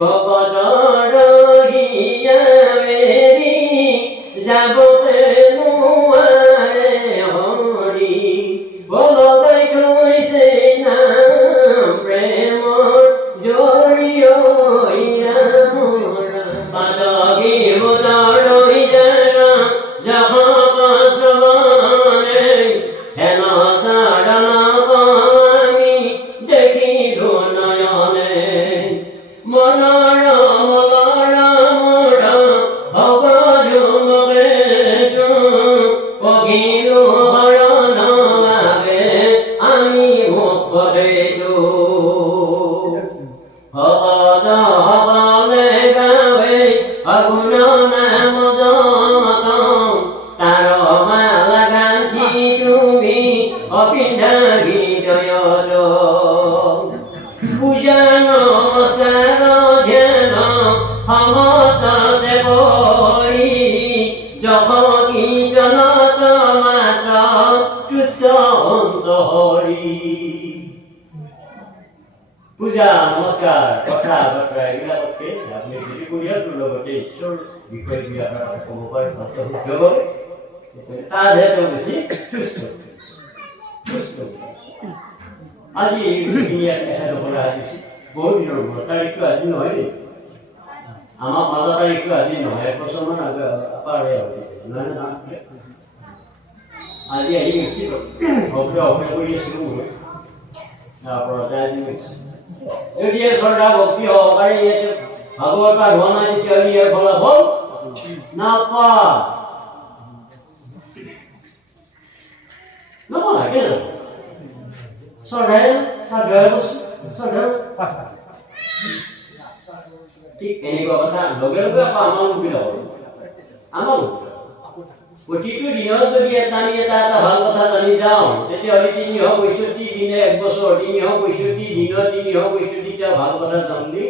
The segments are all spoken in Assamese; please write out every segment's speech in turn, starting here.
ভকতৰহিয়া মেৰি যাবতে নোৱাৰে হৰি বলগাই থৈছে নাম প্ৰেমৰ জৰিয়ৈ ৰামৰ পাদগী বতৰৈ জানা জহপশ্ৰৱণে হেন সাধন আমি দেখিলো নয়নে মনোৰম ভগৰুমে পগিলো হৰণ বাবে আমি মুখৰেলো ভগত সকলে গাৱে অগুণ নাম যত তাৰ মালা গাঁঠি তুমি অপিন্ধা হৃদয়ত পূজা নমস্কাৰ ধ্যান সমস্ত যে কৰি যশ কীৰ্তনত মাত্ৰ তুষ্ট অন্ত হৰি পূজা নমস্কাৰ কথা বতৰা এইবিলাকতকৈ আপুনি যদি পৰিয়ালটোৰ লগতে ঈশ্বৰ বিষয়ে যদি আপোনাৰ ক'ব পাৰে ভালকৈ শুদ্ধ কৰে তাৰহে তেওঁ বেছি সুস্থ আজি ল'বলৈ আহিছে বহুত দিনৰ মূৰত তাৰিখটো আজি নহয় দেই আমাৰ ৫ তাৰিখটো আজি নহয় ১ বছৰমান পাৰে নহয় আজি আহি গৈছে অভ্যাস কৰি আছিলোঁ মই তাৰপৰা আজি গৈছে যদি শ্ৰদ্ধা ভক্তি সহকাৰে ইয়াতে ভাগৱত পাঠ হোৱা নাই তেতিয়াহ'লে ইয়াৰ ফলাফল নাপায় নহয় কেনে শ্ৰদ্ধাই ঠিক এনেকুৱা কথা লগে লগে আকৌ আমাৰ সুবিধা কৰোঁ আমাৰ প্ৰতিটো দিনত যদি এটা এটা ভাল কথা জানি যাওঁ তেতিয়াহ'লে ৩৬৫ দিনে ১ বছৰ ৩৬৫ দিনত ৩৬৫টা ভাল কথা জানিলি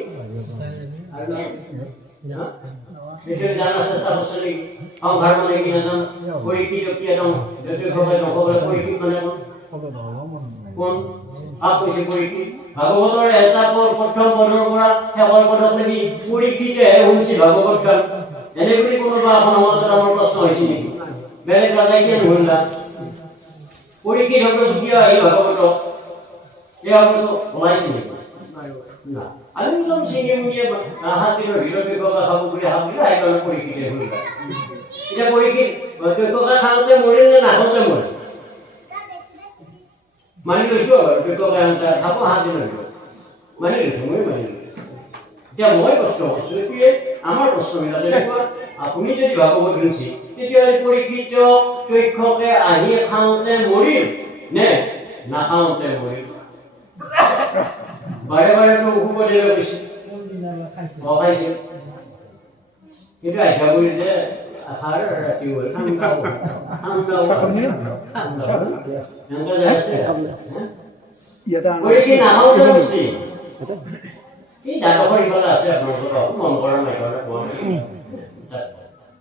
সেইটো জানাৰ চেষ্টা কৰিছে নেকি সংসাৰ মানে কি নাজানো পৰীক্ষিত কি একদম পৰীক্ষিত মানে কোন কৈছে পৰীক্ষিত ভাগৱতৰ এটা প্ৰথম পদৰ পৰা শেষৰ পদলৈকে পৰীক্ষিতেহে শুনিছে ভাগৱতখন এনে বুলি কোনোবা আপোনাৰ মাজত আমাৰ প্ৰশ্ন হৈছে নেকি বেলেগ ৰাজাই কিয় নুশুনিলা পৰীক্ষিত শব্দ কিয় আহিল ভাগৱত এই শব্দটো সোমাইছে নেকি না আমি একদম চিঙি মুঙিয়ে হাত দিনৰ ভিতৰত খাব বুলি হাত দিলে সেইকাৰণে পৰীক্ষিতে শুনিলা এতিয়া পৰীক্ষিত খাওঁতে মৰিল নে নাখাওঁতে মৰিল মানি লৈছোঁ খাব হাত দিনৰ ভিতৰত মানি লৈছোঁ মই মানি লৈছোঁ এতিয়া মই প্ৰশ্ন কৰিছোঁ এইটোৱে আমাৰ প্ৰশ্নবিলাক তেনেকুৱা আপুনি যদি ভাগৱত শুনিছে তেতিয়াহ'লে পৰীক্ষিত চক্ষকে আহি খাওঁতে মৰিল নে নাখাওঁতে মৰিল বাৰে বাৰেতো অসুখ দিলে গৈছে খাইছে কিন্তু আজ্ঞা কৰি যে আহাৰ ৰাতি হ'ল পৰীক্ষিত নাখাওঁতে মৰিছে এই দাঁতৰ ইফালে আছে আপোনালোকৰ মন কৰা নাই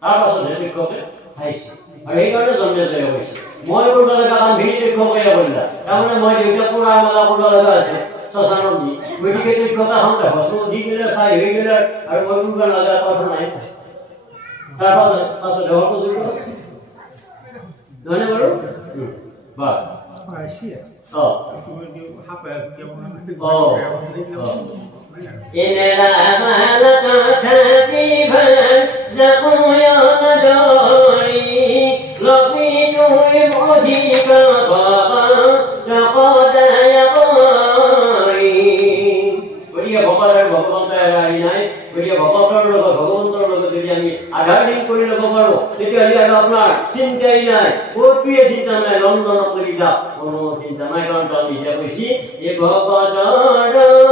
তাৰপাছতহে শিক্ষকে খাইছে আৰু সেইকাৰণে জন্মে জয় হৈছে মই কৰিব লগা কাম ভিৰ শিক্ষকে কৰিলা তাৰমানে মই দেউতাক পুৰা মেলা কৰিব লগা আছে শ্মশানত দি গতিকে শিক্ষকে হওঁতে হচু দি দিলে চাই হৈ গ'লে আৰু মই কৰিব লগা কথা নাই তাৰপাছত দেহটো জড়িত আছে নহয়নে বাৰু বা এনেলা মালা কথা বিভাগ যাবয়ন দৰি লবি তুই অধিক নকদায় কৰি গতিকে ভকত আৰু ভগৱন্ত এৰি নাই গতিকে ভকতৰ লগত ভগৱন্তৰ লগত যদি আমি আধাৰ দিন কৰি ল'ব পাৰোঁ তেতিয়াহ'লে আৰু আপোনাৰ চিন্তাই নাই ক'তোৱে চিন্তা নাই লণ্ডনত কৰি যাওক কোনো চিন্তা নাই কাৰণ তেওঁ নিজে কৈছে যে ভকতৰহিয়া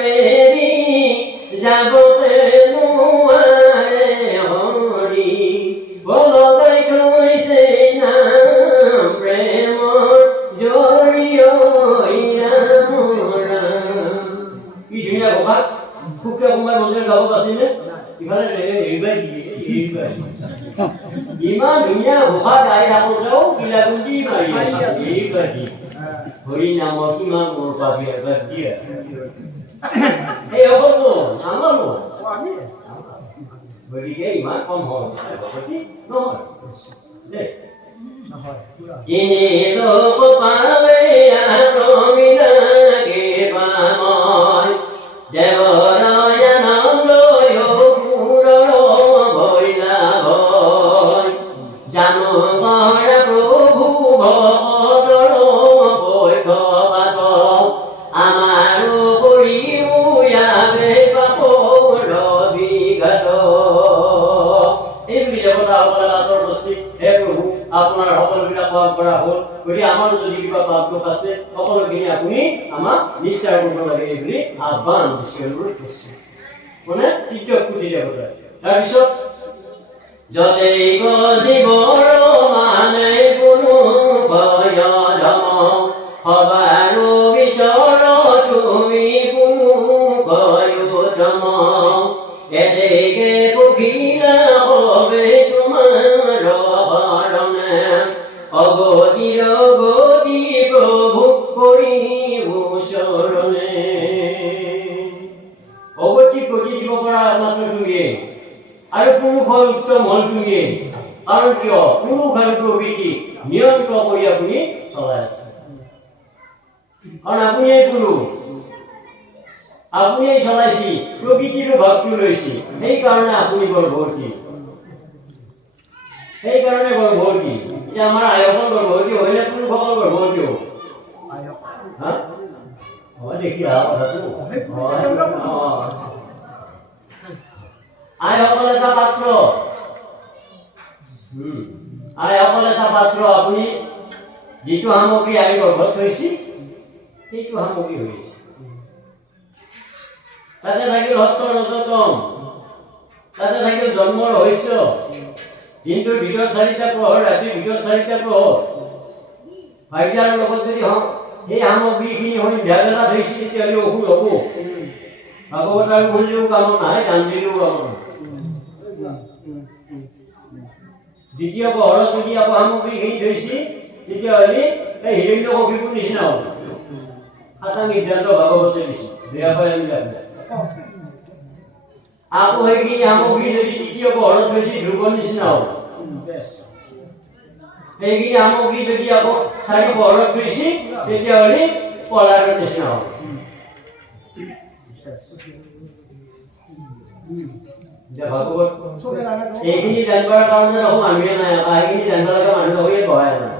মেৰি যাবতে নোৱাৰে হৰি বলগাই থৈছে নাম প্ৰেমৰ জৰিয়ৈ ৰামৰ কি ধুনীয়া ভকত খুবকে কোনোবাই মন্দিৰত গাব আছেনে ইফালে ইমান ধুনীয়া ভকত গাই থাকোঁতেও কিলাগুটি মাৰি হৰি নামৰ কিমান মোৰ পাবি এই সকলো গতিকে ইমান কম হ'ল ভগৱতী নহয় দেই যিনি লোক পাবে ৰমিলাকে পাময় দেৱৰায় নাম লৈ পুৰৰ ভৈলা ভয় জানো কৰা প্ৰভু ভকতৰ বৈঠবাত আমাৰো পৰিয়াবে পাপৰ বিঘাত এইবুলি দেৱতাসকলে লাটৰ বস্তি হে প্ৰভু আপোনাৰ সকলোবিলাক পাপ কৰা হ'ল গতিকে আমাৰ যদি কিবা পাপ দোষ আছে সকলোখিনি আপুনি আমাক নিষ্ঠাৰ কৰিব লাগে বুলি আহ্বান দিছে অনুৰোধ কৰিছে মানে তৃতীয় কোটি দেৱতা তাৰপিছত যদেব জীৱৰ মানে কোনো ভয় ধম হবাৰো বিচৰ তুমি কোনো ভয় ধম এতেকে পখিলা হবে তোমাৰ হৰণে অগতিৰ গতি প্ৰভু কৰিব চৰণে অগতি গতি দিব পৰা একমাত্ৰ তুমিয়ে আৰু পুৰুষৰ উত্তম হল তুমিয়ে কাৰণ কিয় পুৰুষ আৰু প্ৰকৃতি নিয়ন্ত্ৰণ কৰি আপুনি চলাই আছে কাৰণ আপুনিয়ে পুৰুষ আপুনিয়ে চলাইছি প্ৰকৃতিৰো ভাগটো লৈছে সেইকাৰণে আপুনি গৰ্ভৱতী সেইকাৰণে গৰ্ভৱতী এতিয়া আমাৰ আয়সকল গৰ্ভৱতী হ'লে পুৰুষসকল গৰ্ভৱতী হ'ব দেখি কথাটো আইসকল এটা পাত্ৰ আইসকল এটা পাত্ৰ আপুনি যিটো সামগ্ৰী আই গৰ্ভত থৈছে সেইটো সামগ্ৰী হৈছে তাতে থাকিল সত্য ৰজতম তাতে থাকিল জন্মৰ ৰহস্য দিনটোৰ ভিতৰত 4টা প্ৰহৰ ৰাতিৰ ভিতৰত 4টা প্ৰহৰ ভাইচাৰ লগত যদি সেই সামগ্ৰীখিনি সন্ধ্যা বেলা থৈছে তেতিয়াহ'লে অসুৰ হ'ব ভাগৱতৰ মূল্যও কাম নাই গান্ধীৰো কাম নাই দ্বিতীয় প্ৰহৰত যদি আকৌ সামগ্ৰীখিনি থৈছে তেতিয়াহ'লে এই হিৰণ্যকশিপুৰ নিচিনা হ'ব সাতাং সিদ্ধান্ত ভাগৱতে দিছে বেয়া পাই আমি লাভ নাই আকৌ সেইখিনি সামগ্ৰী যদি তৃতীয় প্ৰহৰত থৈছে ধ্ৰুৱৰ নিচিনা হ'ব সেইখিনি সামগ্ৰী যদি আকৌ 4 প্ৰহৰত থৈছে তেতিয়াহ'লে পলাৰৰ নিচিনা হ'ব ভাগৱত এইখিনি জানিবৰ কাৰণে দেখোন মানুহে নাই এইখিনি জানিব লগা মানুহ নহয়ে বহাই নাই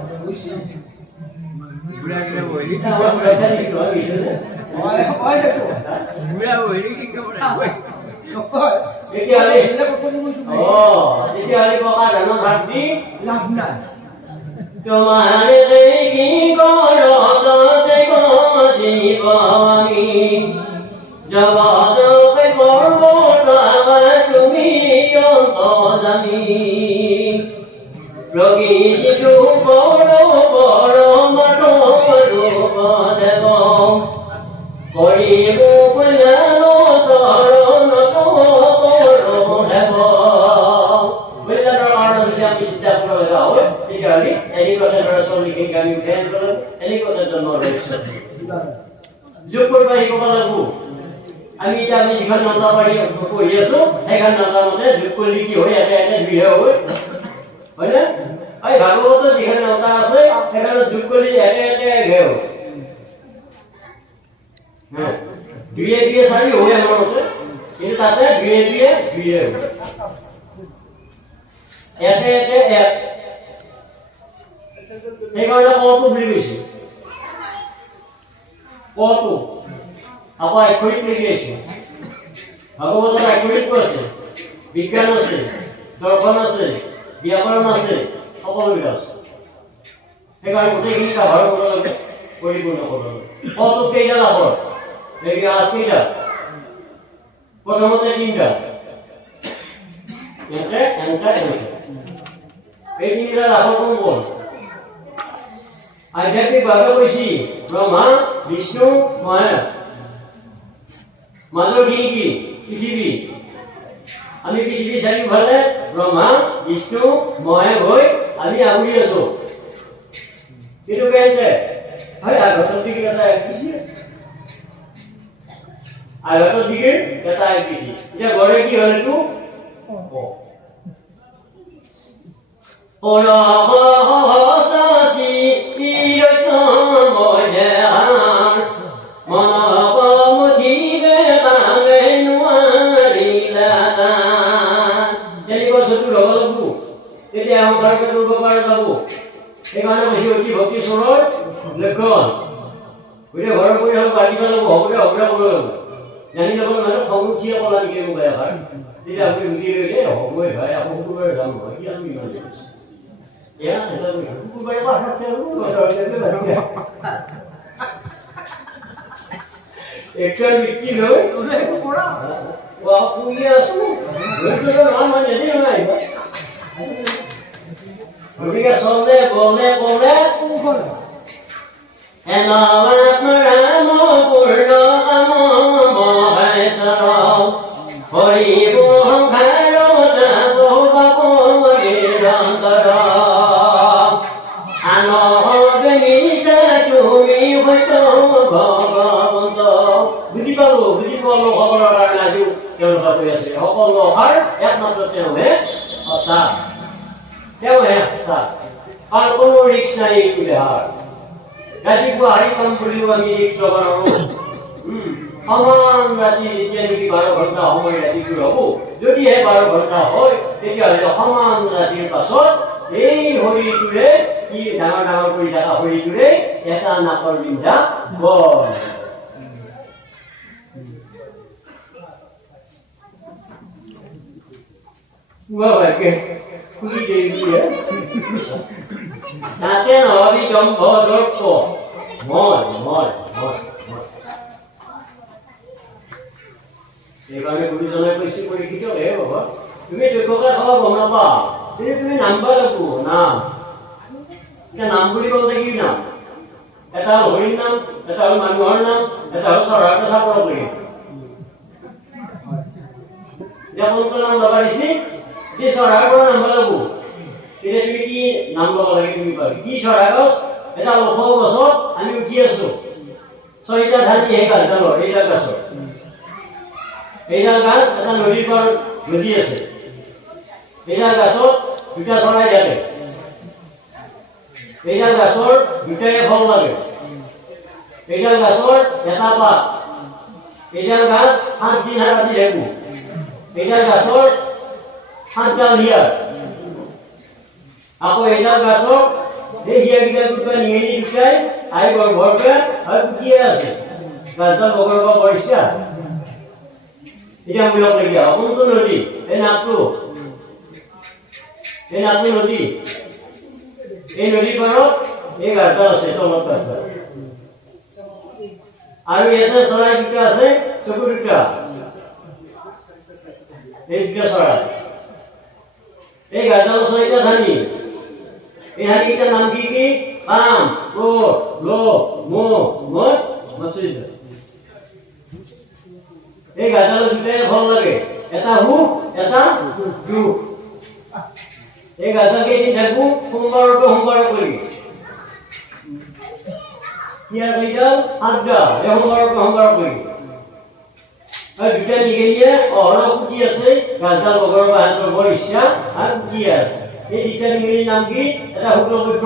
তেতিয়াহ'লে পকা ধানৰ ভাত দি লাভ নাই তোমাৰে কি কৰতে জীৱ আমি জগতকে পৰ্বত তুমি অন্তৰ্যামী প্ৰকৃতিটো বড় বড় মাতৰ ৰূপ দেৱ কৰিব কল্যাণ চৰণত দেৱ কল্যাণৰ কাৰণে যদি আমি চিন্তা কৰিব লগা হয় তেতিয়াহ'লে এনেকুৱা ছোৱালীখিনি আমি ধ্যান কৰিম এনেকুৱা জন্ম ৰহস্য যোগ কৰিব শিকিব লাগিব আমি এতিয়া আমি যিখন নন্দ পাৰি পঢ়ি আছো সেইখন নন্দ মতে যোগ কৰিলে কি হয় এটা এটা দুইহে হয় হয়নে এই ভাগৱতৰ যিখন নন্দ আছে সেইখনত যোগ কৰিলে এটা এটা এঘে হয় দুয়ে দুয়ে 4 হয় আমাৰ মতে কিন্তু তাতে দুয়ে দুয়ে হয় এটা এটা এক সেইকাৰণে কটো বুলি কৈছে কটো আকৌ আক্ষৰিক লিখি আছে ভাগৱতৰ আক্ষৰিকো আছে বিজ্ঞান আছে দৰ্শন আছে ব্যাকৰণ আছে সকলোবিলাক আছে সেইকাৰণে গোটেইখিনি কাভাৰ কৰিব লাগে পৰিপূৰ্ণ কৰিব লাগে কটো কেইটা লাভৰ এই আজকেইটা প্ৰথমতে 3টা এই 3টা লাভৰ কোন কোন আধ্যাত্মিক ভাৱে কৈছি ব্ৰহ্মা বিষ্ণু মহেশ মাজৰ কি পৃথিৱী আমি পৃথিৱী চাৰিওফালে ব্ৰহ্মা বিষ্ণু মহেশ হৈ আমি আগুৰি আছো কিন্তু কেনেকে হয় আগতে কিবা এটা আঘাতৰ দিগিৰ এটা এক দিছি এতিয়া গড়ে কি হল এইটো পৰহসাসি তিৰতময়হাৰ মনবমুঠিবে তামে নোৱাৰিলা যেনিবা চতুৰ হ'ব লাগিব তেতিয়া অহংকাৰকে কৰিব পৰা যাব সেইকাৰণে বেছি অতি ভক্তি স্বৰৰ লক্ষণ গোটেই ঘৰৰ কৰি হওক বাঢ়িব লাগিব হবলৈ হবলৈ কৰিব লাগিব জানি ল'ব মানে খং উঠিয়ে ক'লা নেকি কোনোবাই এবাৰ তেতিয়া আপুনি বুজি লৈ হ'বই ভাই আকৌ শুকুৰবাৰে যাম নহয় কি আমি ইমান এয়া শুকুৰবাৰে পাঠ আছে একচুৱেল বিক্ৰী লৈ শুই আছো মই নিদিওঁ নাই গতিকে চলে গলে গলে এনাম পূৰ্ণ কাম মহেশ্বৰ হৰিব নিৰন্তৰ আনবে মিছা তুমি হয়তো ভগৱন্ত বুজি পালো সকলৰ কাৰণে আজিও তেওঁলোকে কৈ আছে সকলো অহাৰ একমাত্ৰ তেওঁহে সঁচা তেওঁহে সঁচা আৰু কোনো ৰিক্স নাই এইটো দেহাৰ ৰাতিপুৱা হাৰি কাম কৰিও আমি ৰিক্স ল'ব নোৱাৰো সমান ৰাতি যেতিয়া নেকি 12 ঘণ্টা সময় ৰাতিটো হ'ব যদিহে 12 ঘণ্টা হয় তেতিয়াহ'লে সমান ৰাতিৰ পাছত এই শৰীৰটোৰে কি ডাঙৰ ডাঙৰ কৰি থকা শৰীৰটোৰে এটা নাকৰ বিন্ধা বৰ তাতে নহবি দম্ভ দৰ্প মই সেইকাৰণে গুৰুজনে কৈছে পৰীক্ষিত হে বাবা তুমি দক্ষতা খাব গম নাপা তুমি নাম পাব লাগিব নাম এতিয়া নাম বুলি ক'লে কি নাম এটা হ'ল হৰিৰ নাম এটা হ'ল মানুহৰ নাম এটা হ'ল চৰাৰ চাপৰ কৰি যেমনটো নাম ল'বা দিছি যে চৰাৰ পৰা নাম ল'ব তেতিয়া তুমি কি নাম ল'ব লাগে তুমি পাবি কি চৰাই গছ এটা ওখ গছত আমি উঠি আছো 6টা ধানি সেই গাছডালৰ এইডাল গাছৰ এইডাল গাছ এটা নদীৰ পাৰ নদী আছে এইডাল গাছত দুটা চৰাই থাকে এইডাল গাছৰ দুটাই ফল লাগে এইডাল গাছৰ এটা পাত এইডাল গাছ 7 দিন হাৰাতি দেখো এইডাল গাছৰ 7ডাল হিয়াৰ আকৌ এইডাল গাছৰ এই হিয়াৰকেইটা দুটা নিয়ে দুটাই আই গৰ্ভৰপৰা আৰু কুটিয়ে আছে গাছডাল বগৰব পৰিছে এতিয়া মূলক লগীয়া কোনটো নদী এই নামটো নদী এই নদীৰ পাৰত এই গাছডাল আছে তলত গাছডাল আৰু ইয়াতে চৰাই দুটা আছে চকু দুটা এই দুটা চৰাই এই গাছডাল 6টা ধানি এই ধানিকেইটাৰ নাম কি কি পাম লো মো মচুৰি এই গাছডাল দুটাই ফল লাগে এটা হুক এটা দুখ এই গাছডাল কেইদিন থাকো সোমবাৰ কৰি ইয়াৰ কেইডাল 8ডাল এই সোমবাৰ কৰি আৰু দুটা নিগেলিয়ে অহৰহ কুটি আছে গাছডাল বগৰ বাহাতৰ বৰ ইচ্ছা আৰু কুটি আছে এই দুটা নিগেলিৰ নাম কি এটা শুক্লপক্ষ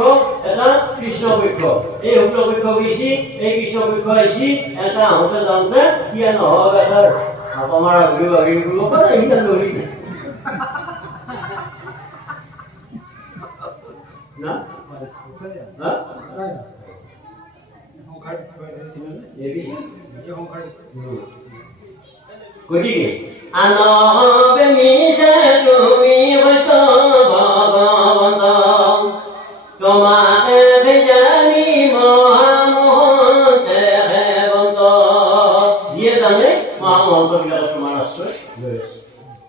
এটা কৃষ্ণপক্ষ এই শুক্লপক্ষ গৈছি এই কৃষ্ণপক্ষ আহিছি এটা আহোঁতে যাওঁতে কিয় নহওক আছাৰ আমাৰ ঘূৰি কৰিব পাৰে এইকেইটা ধৰি না গতিকে আনবে মিছা তুমি হয়তো ভগৱন্ত তোমাকে বেজানি মহামহতে হেবন্ত যিয়ে জানে মহামহন্তবিলাকক তোমাৰ আশ্ৰয় লৈ আছে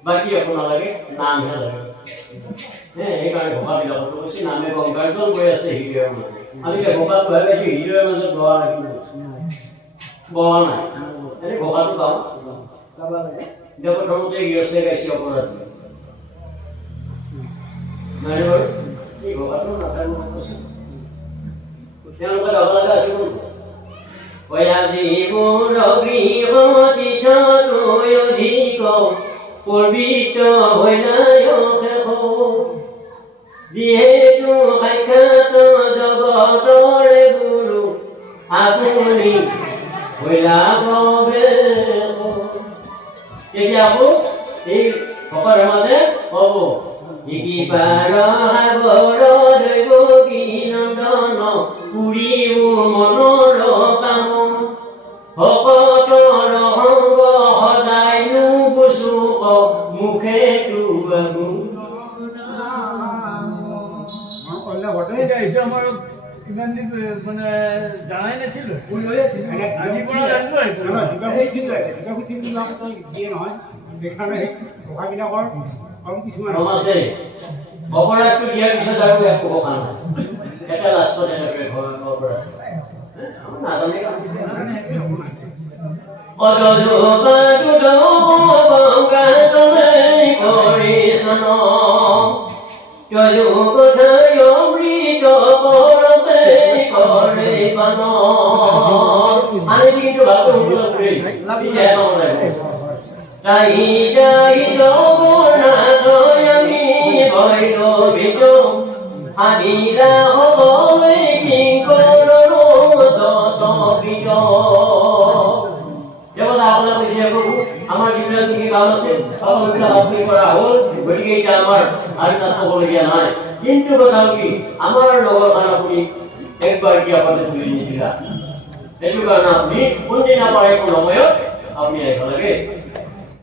বাকী একো নালাগে নামহে লাগে সেইকাৰণে ভোকাবিলাকতো কৈছে নামে গংগাৰ্জন গৈ আছে হৃদয়ৰ মাজত আমি ভোকাত বহাই পাইছো হৃদয়ৰ মাজত বহা নাই এনে ভোকাটো পাওঁ এতিয়া প্ৰথমতে গৃহস্থই গাইছে অপৰাধ নাই বাৰু এই ভোকাটো নাথাকিব তেওঁলোকে যাব লগা আছে কোনটো আজি মোৰ গৃহতীতকৈ অধিক পবিত্ৰ হৈনায়ক যিহেতু সাক্ষাৎ জগতৰে গুৰু আপুনি হৈলা প্ৰৱেশ। তেতিয়া আকৌ এই সকলোৰে মাজে হ'ব ইকি পাৰ সাগৰ দৈৱ কি নন্দন পুৰিব মনৰ কাম ভকতৰ সংগ সদায় নুগুচুক মুখে তোৱাগো। এতিয়া আমাৰ ইমান দিন মানে জানাই নাছিলো, আজিৰ পৰা জানিলো দিয়ে নহয় দেখা নাই কথাবিলাকৰ কম কিছুমান আছে। অপৰাধটো দিয়াৰ পিছত আৰু এক ক'ব পৰা নাই, এটা লাষ্টত এনেকৈ অপৰাধ নাজানে আমি কিন্তু তাই যাই জগন্নাথ আমি ভৈৰৱীত হানিলা হ'বলৈ কিংকৰ ততবিত। আপোনাৰ কৈছে আমাৰ যিবিলাক নেকি কাম আছে সকলোবিলাক আপুনি কৰা হ'ল, গতিকে এতিয়া আমাৰ আৰু তাত ক'বলগীয়া নাই। কিন্তু কথা কি আমাৰ লগৰ কাৰণে আপুনি একবাৰ এতিয়া আপুনি ধৰি নিদিলা, সেইটো কাৰণে আপুনি কোনদিনা পাৰে কোন সময়ত আপুনি আহিব লাগে।